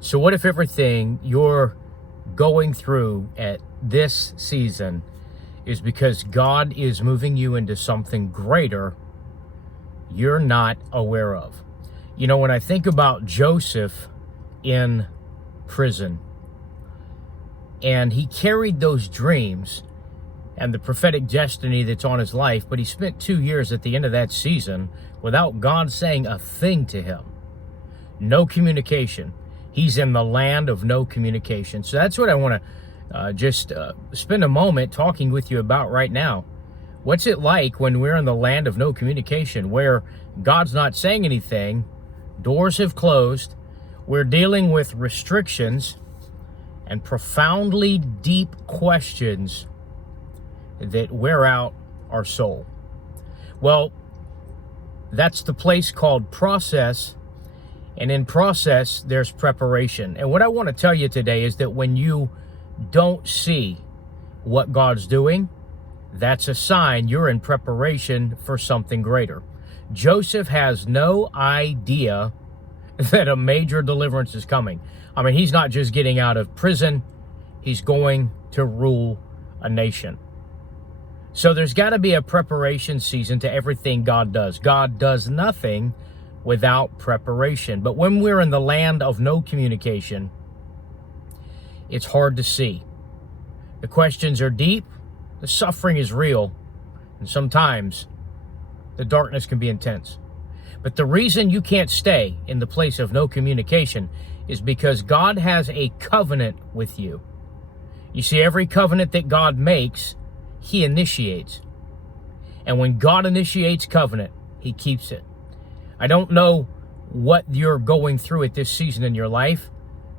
So what if everything you're going through at this season is because God is moving you into something greater you're not aware of? You know, when I think about Joseph in prison, and he carried those dreams and the prophetic destiny that's on his life, but he spent 2 years at the end of that season without God saying a thing to him. No communication. He's in the land of no communication. So that's what I want to just spend a moment talking with you about right now. What's it like when we're in the land of no communication, where God's not saying anything, doors have closed, we're dealing with restrictions and profoundly deep questions that wear out our soul? Well, that's the place called process. And in process, there's preparation. And what I want to tell you today is that when you don't see what God's doing, that's a sign you're in preparation for something greater. Joseph has no idea that a major deliverance is coming. I mean, he's not just getting out of prison, he's going to rule a nation. So there's got to be a preparation season to everything God does. God does nothing without preparation. But when we're in the land of no communication, it's hard to see. The questions are deep, the suffering is real, and sometimes the darkness can be intense. But the reason you can't stay in the place of no communication is because God has a covenant with you. You see, every covenant that God makes, He initiates. And when God initiates covenant, He keeps it. I don't know what you're going through at this season in your life,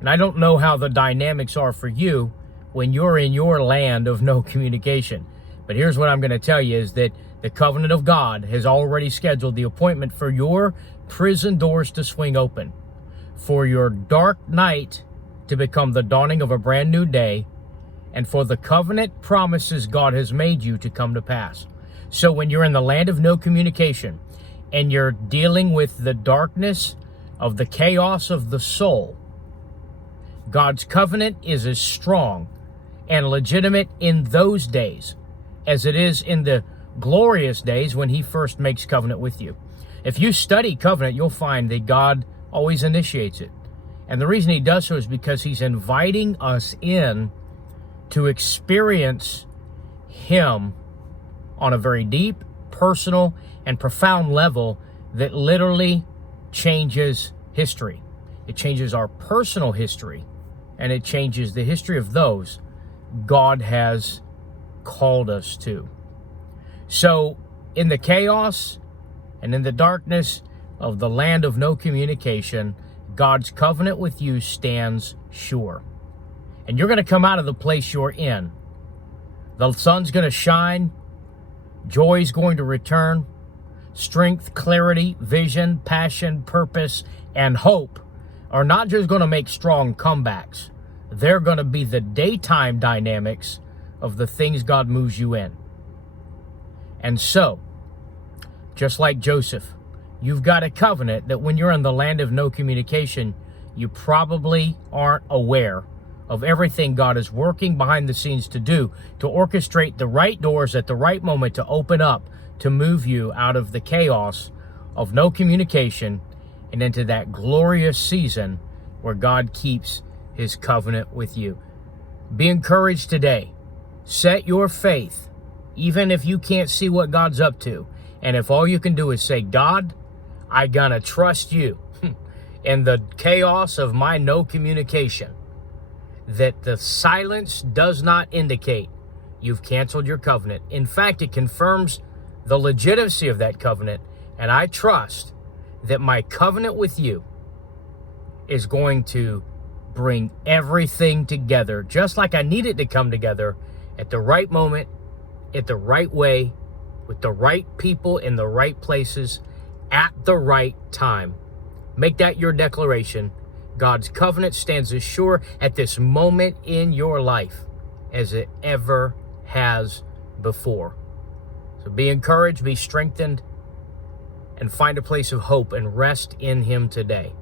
and I don't know how the dynamics are for you when you're in your land of no communication. But here's what I'm going to tell you is that the covenant of God has already scheduled the appointment for your prison doors to swing open, for your dark night to become the dawning of a brand new day, and for the covenant promises God has made you to come to pass. So when you're in the land of no communication and you're dealing with the darkness of the chaos of the soul, God's covenant is as strong and legitimate in those days as it is in the glorious days when He first makes covenant with you. If you study covenant, you'll find that God always initiates it. And the reason He does so is because He's inviting us in to experience Him on a very deep, personal, and profound level that literally changes history. It changes our personal history, and it changes the history of those God has called us to. So, in the chaos and in the darkness of the land of no communication, God's covenant with you stands sure. And you're going to come out of the place you're in. The sun's going to shine. Joy's going to return. Strength, clarity, vision, passion, purpose, and hope are not just going to make strong comebacks. They're going to be the daytime dynamics of the things God moves you in. And so, just like Joseph, you've got a covenant that when you're in the land of no communication, you probably aren't aware of everything God is working behind the scenes to do, to orchestrate the right doors at the right moment to open up, to move you out of the chaos of no communication and into that glorious season where God keeps His covenant with you. Be encouraged today. Set your faith, even if you can't see what God's up to. And if all you can do is say, God, I gonna trust you in the chaos of my no communication, that the silence does not indicate you've canceled your covenant. In fact, it confirms the legitimacy of that covenant. And I trust that my covenant with you is going to bring everything together, just like I need it to come together at the right moment, at the right way, with the right people in the right places, at the right time. Make that your declaration. God's covenant stands as sure at this moment in your life as it ever has before. So be encouraged, be strengthened, and find a place of hope and rest in Him today.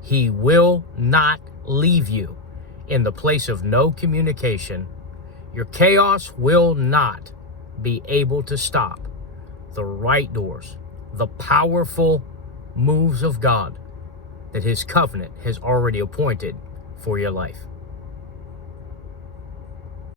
He will not leave you in the place of no communication. Your chaos will not be able to stop the right doors, the powerful moves of God that his covenant has already appointed for your life.